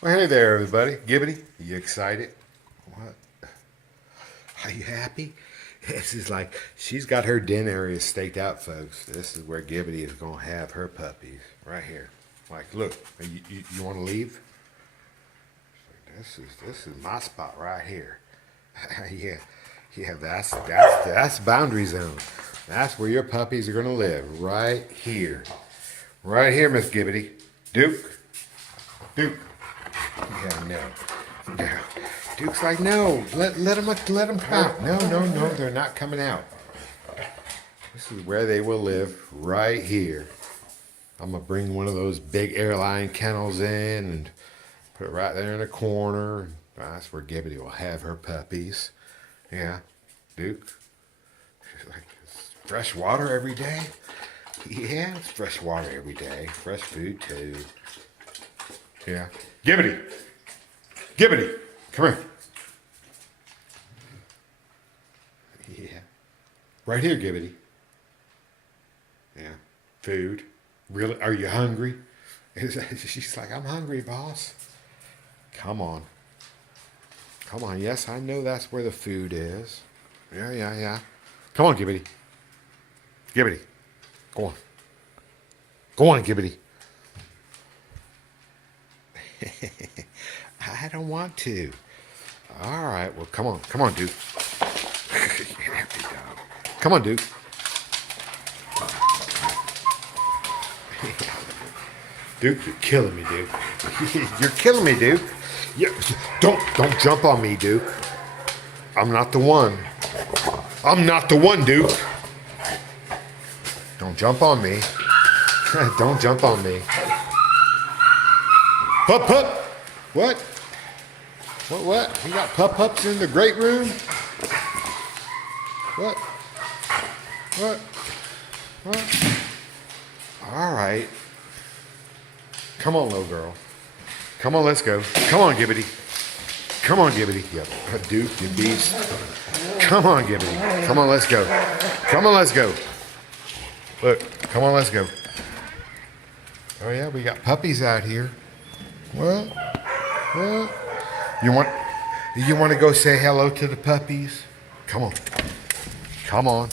Well, hey there, everybody. Gibbity, you excited? What? Are you happy? This is like, she's got her den area staked out, folks. This is where Gibbity is going to have her puppies, right here. Like, look, you want to leave? This is my spot right here. Yeah, yeah, that's boundary zone. That's where your puppies are going to live, right here. Right here, Miss Gibbity. Duke. Duke. Yeah, no. No. Duke's like, no, let them come out. No, they're not coming out. This is where they will live, right here. I'm gonna bring one of those big airline kennels in and put it right there in the corner. That's where Gibbity will have her puppies. Yeah, Duke. She's like, fresh water every day? Yeah, it's fresh water every day. Fresh food too. Yeah. Gibbity! Gibbity! Come here. Yeah. Right here, Gibbity. Yeah. Food. Really? Are you hungry? She's like, I'm hungry, boss. Come on. Come on. Yes, I know that's where the food is. Yeah. Come on, Gibbity. Gibbity. Go on. Go on, Gibbity. I don't want to. All right. Well, come on. Come on, Duke. Come on, Duke. Duke, you're killing me, Duke. You're killing me, Duke. Don't jump on me, Duke. I'm not the one. I'm not the one, Duke. Don't jump on me. Don't jump on me. Pup. What? What? You got pups in the great room? What? All right. Come on, little girl. Come on, let's go. Come on, Gibbity. Come on, Gibbity. Yep. Duke, you beast. Come on, Gibbity. Come on, let's go. Come on, let's go. Look, come on, let's go. Oh yeah, we got puppies out here. What? You want to go say hello to the puppies? Come on. Come on.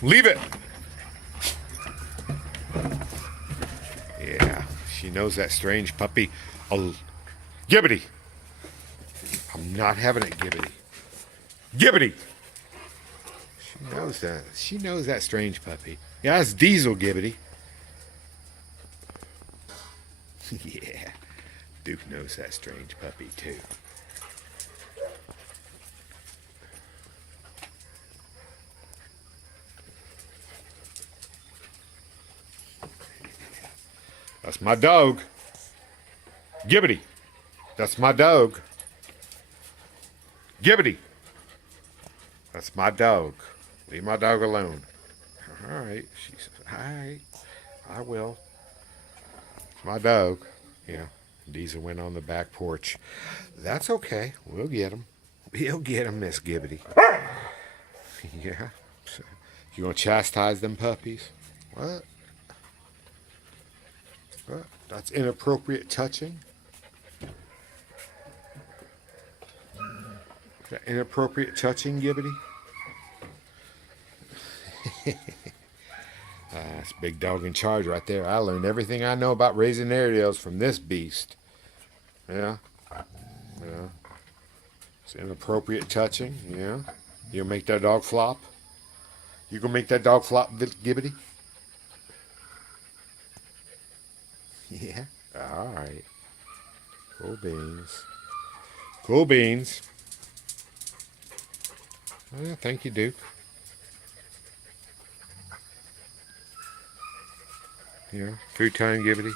Leave it. Yeah, she knows that strange puppy. Gibbity. I'm not having it, Gibbity. Gibbity. She knows that. She knows that strange puppy. Yeah, that's Diesel, Gibbity. Yeah, Duke knows that strange puppy too. That's my dog. Gibbity. That's my dog. Gibbity. That's my dog. Leave my dog alone. All right. She says, all right. I will. It's my dog. Yeah. Diesel went on the back porch. That's okay. We'll get him. We'll get him, Miss Gibbity. Yeah. You gonna chastise them puppies? What? What? That's inappropriate touching? Is that inappropriate touching, Gibbity? That's big dog in charge right there. I learned everything I know about raising Airedales from this beast. Yeah. It's inappropriate touching. Yeah. You gonna make that dog flop? You gonna make that dog flop, Gibbity? Yeah. All right. Cool beans. Cool beans. Oh, yeah, thank you, Duke. Yeah, food time, Gibbity.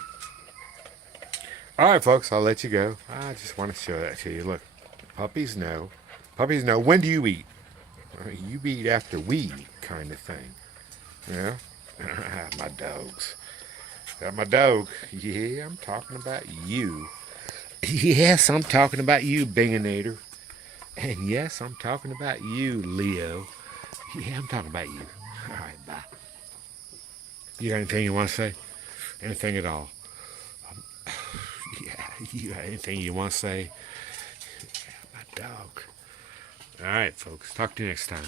All right, folks, I'll let you go. I just want to show that to you. Look, puppies know. Puppies know. When do you eat? You eat after we eat, kind of thing. Yeah? My dogs. Got my dog. Yeah, I'm talking about you. Yes, I'm talking about you, Binginator. And yes, I'm talking about you, Leo. Yeah, I'm talking about you. All right, bye. You got anything you want to say? Anything at all? Yeah, you got anything you want to say? My dog. All right, folks. Talk to you next time.